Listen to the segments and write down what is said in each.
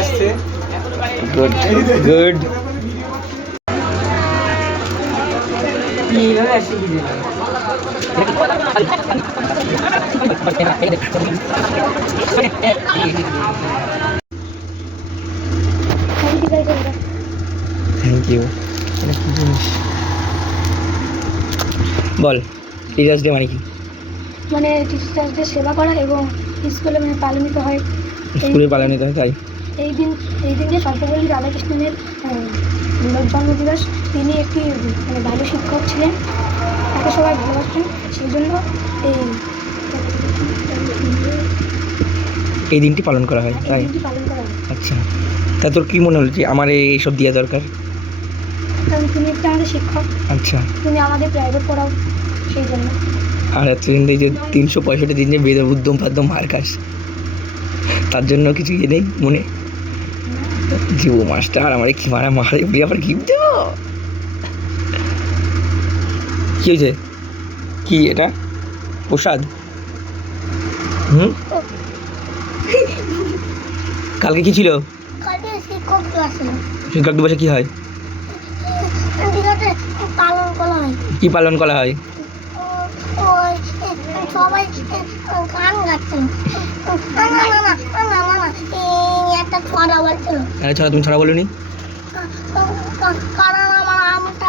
আসছে। Good good এইভাবে thank you এটা কি জিনিস বল টিচার্স ডে মানে কি? মানে টিচারদের সেবা করা এবং স্কুলে মানে পালনিত হয়। স্কুলে পালনিত হয় তাই? এই দিন এই দিনে সর্বপল্লী রাধাকৃষ্ণনের আহ, জন্ম দিবস তিনি একটি মানে ভালো শিক্ষক ছিলেন। তাকে সবাই ভালোবাসতেন। সেই জন্য এই এই দিনটি পালন করা হয় তাই? আচ্ছা। তা তোর কি মনে হলো যে আমার এইসব দেওয়া দরকার? কারণ তুমি একটা আমাদের শিক্ষক। আচ্ছা। তুমি আমাদের প্রাইভেট পড়াও সেই জন্য আর এই যে তিনশো পঁয়ষট্টি দিন যে বেদে উদ্যম পাদ্যম মার খাস তার জন্য কিছু ইয়ে নেই মনে? জীব মাস্টার আমার কি মারা মারে উড়ি আবার গিফট দেবো কি হয়েছে কি এটা প্রসাদ হুম কালকে কি ছিল? শিক্ষক দিবসে কি হয়। কি পালন করা হয়? সবাই গান গাচ্ছিল না না না না না না না একটা ছড়া বলছিল। আরে ছাড়া তুমি ছাড়া বলনি? কারণ আমার আমটা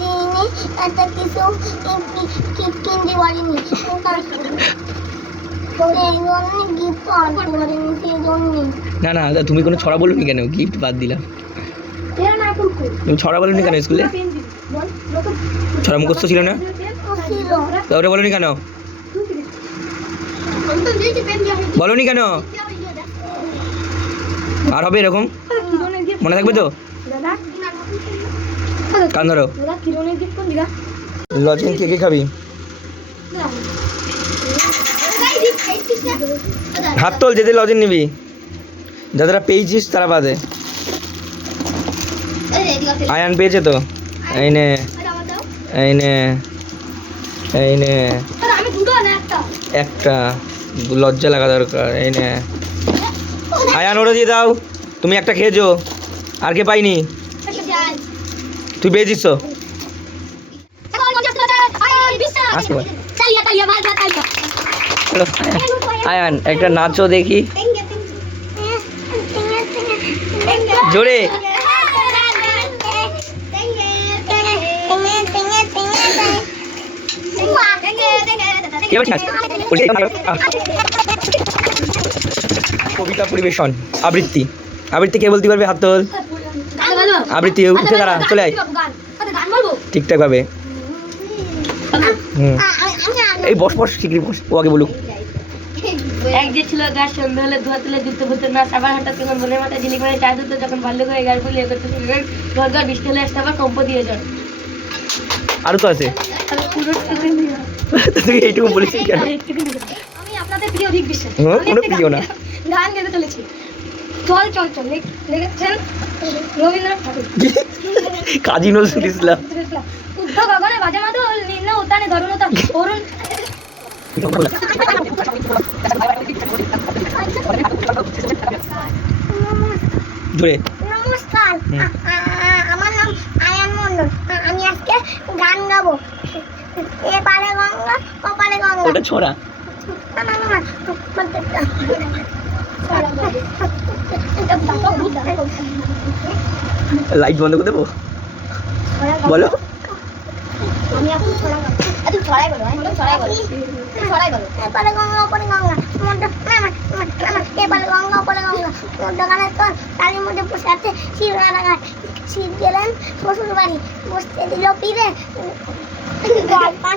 দিইনি একটা কিছু কিনতে পারিনি। না না তুমি কোনো ছড়া বলনি কেন? গিফট বাদ দিলাম। তুমি ছড়া বলনি কেন স্কুলে? ছড়া মুখস্থ ছিল না? ছিল তা ওটা বলনি কেন? বলনি কেন? আর হবে এরকম? মনে থাকবে তো? দাদা কান ধরো। লজেন কে কে খাবি? হাত তোল যেতে লজেন নিবি। যাদের পেয়েছিস তারা বাদে। আয়ান পেয়েছে তো? এই নে। এই নে। এই নে। একটা। লজ্জা লাগা দরকার এই নে। আয়ান ওটা দিয়ে দাও। তুমি একটা খেয়েছো আর কে পাইনি? তুই পেয়েছিস আয়ান একটা নাচও দেখি। জোরে। এবার কবিতা পরিবেশন আবৃত্তি। আবৃত্তি কে বলতে পারবে? হাত তোল আবৃত্তি উঠে দাঁড়া চলে আয়। গান ঠিকঠাক ভাবে হুম। এই বস বস শিগগিরি বস ও আগে বলুক। এক যে ছিল গাছ সন্ধ্যা হলে ধোয়া তুলে যুদ্ধ ভূতের না। সাবার হঠাৎ তখন মনের মাথায় ঝিলিক মানে চার দুটো যখন বাল্য হয়ে গাড়ি ফুলিয়ে করতে শুনলেন ঘর ঘর বৃষ্টি হলে আসতে আবার কম্প দিয়ে যান আরও তো আছে। পুরো তুই এইটুকু বলেছিস কেন? আমি আপনাদের প্রিয় অধিক বিশ্বাস। হ্যাঁ, আমি কোনো প্রিয় না। গান- গেতে চলেছি। চল চল চল লেখ- লিখেছেন রবীন্দ্রনাথ ঠাকুর। কাজী নজরুল ইসলাম। উদ্ধ গগনে বাজে মাদল নিম্ন উদ্যানে ধরুণতা অরুণ জোরে নমস্কার। আমার নাম আয়ান মন্ডল আমি আজকে গান গাবো। এপারে গঙ্গা। ওটা ছড়া। লাইট বন্ধ করে দেবো? বলো। আমি এখন ছড়া তুমি ছড়াই বলো আমি ছড়াই বলো। ছড়াই বলো। এপারে গঙ্গা ওপারে গঙ্গা। মধ্যে এপারে গঙ্গা ওপারে গঙ্গা। বসে আছে শিব রাগায় শিব গেলেন শ্বশুর বাড়ি বসতে দিল পিড়ে জল পান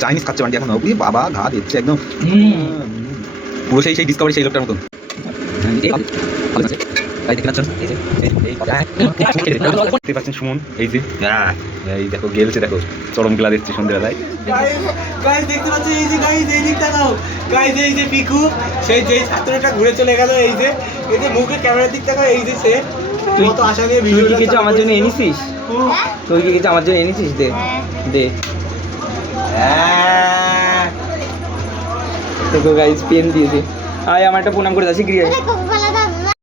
চাইনিজ খাচ্ছে বান্টি এখন ওই বাবা ঘা দিচ্ছে একদম। পুরো সেই সেই ডিসকভারি সেই লোকটার মতন। দেখতে পাচ্ছেন সুমন এই যে এই দেখো গেলছে দেখো চরম গেলা দিচ্ছে সন্ধ্যেবেলায় গাইজ দেখতে পাচ্ছ এই যে গাইজ এই দিক তাকাও গাইজ এই যে পিকু সেই যেই ছাত্রটা ঘুরে চলে গেল এই যে এই যে মুখে ক্যামেরার দিক তাকাও এই যে সে। তুই কত আশা নিয়ে ভিডিও কিছু আমার জন্য এনেছিস? তুই কি কিছু আমার জন্য এনেছিস? দে দে। দেখো পেন দিয়েছে আয় আমার একটা প্রণাম করে যাচ্ছি গিয়ে